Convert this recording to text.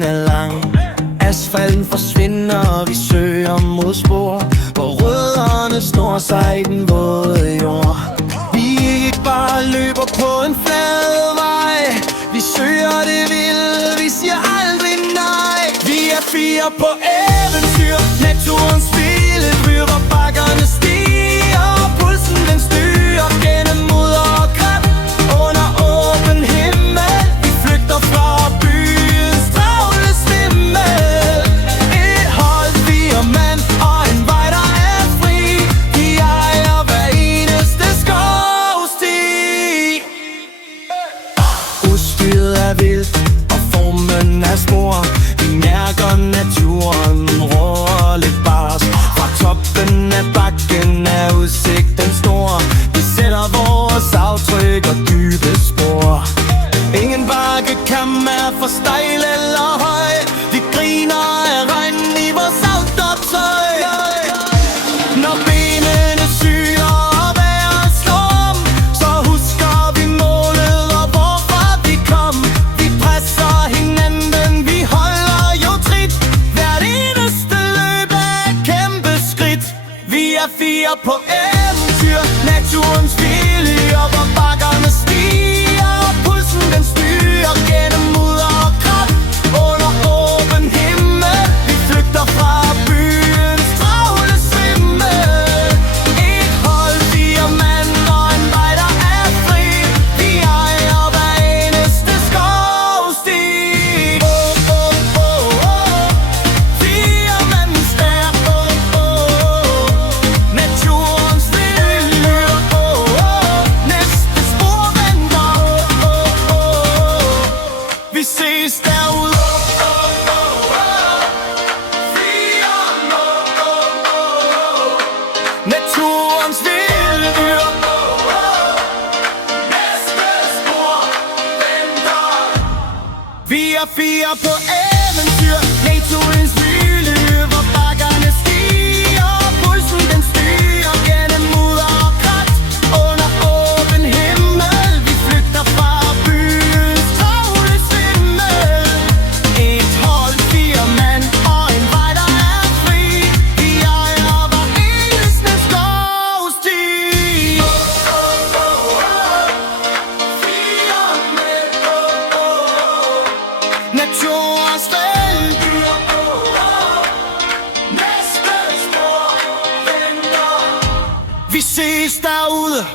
Stigen er lang, asfalten forsvinder, vi søger mod spor, hvor rødderne snor sig i den våde jord. Vi ikke bare løber på en flad vej, vi søger det vilde, vi siger aldrig nej. Vi er fire på eventyr, naturens vilde dyr, hvor bakkerne stiger, pulsen den styrer gennem mudder og krat. Under åben himmel, vi flygter fra byens travle svimmel. Et hold, fire mand og en vej, der er fri. Vi ejer hver eneste skovsti. Udstyret er vildt, og formen er spor. Vi mærker naturen, råder lidt bars. Fra toppen af bakken er udsigten stor. Vi sætter vores aftryk og dybe spor. Ingen bakkekam er for stejl eller høj. Vi griner af regnen i vores outdoor-tøj. Når benene syger og vejret slår om, så husker vi målet og hvorfor vi kom. Vi presser hinanden, vi holder jo trit. Hvert eneste løb er et kæmpe skridt. Vi er fire på eventyr, naturens vilje, og hvor bakkerne stiger, og pulsen den styrer gennem mudder og krat. Under åben himmel, vi flygter fra byens travle svimmel. Et hold, fire mand og en vej, der er fri. Vi ejer hver eneste skovsti. Fire mand stærk, naturens vilje. Næste spor venter, vi ses derude. Naturens vilje. Næste spor venter. Vi er fire på eventyr, naturens vilje, hvor bakkerne stiger, og pulsen den styrer gennem mudder og krat. Under åben himmel, vi flygter fra byens travle svimmel. Et hold, fire mand og en vej, der er fri. Vi ejer hver eneste skovsti. Fire mænd, naturens vilje. Næste spor venter. Vi ses derude.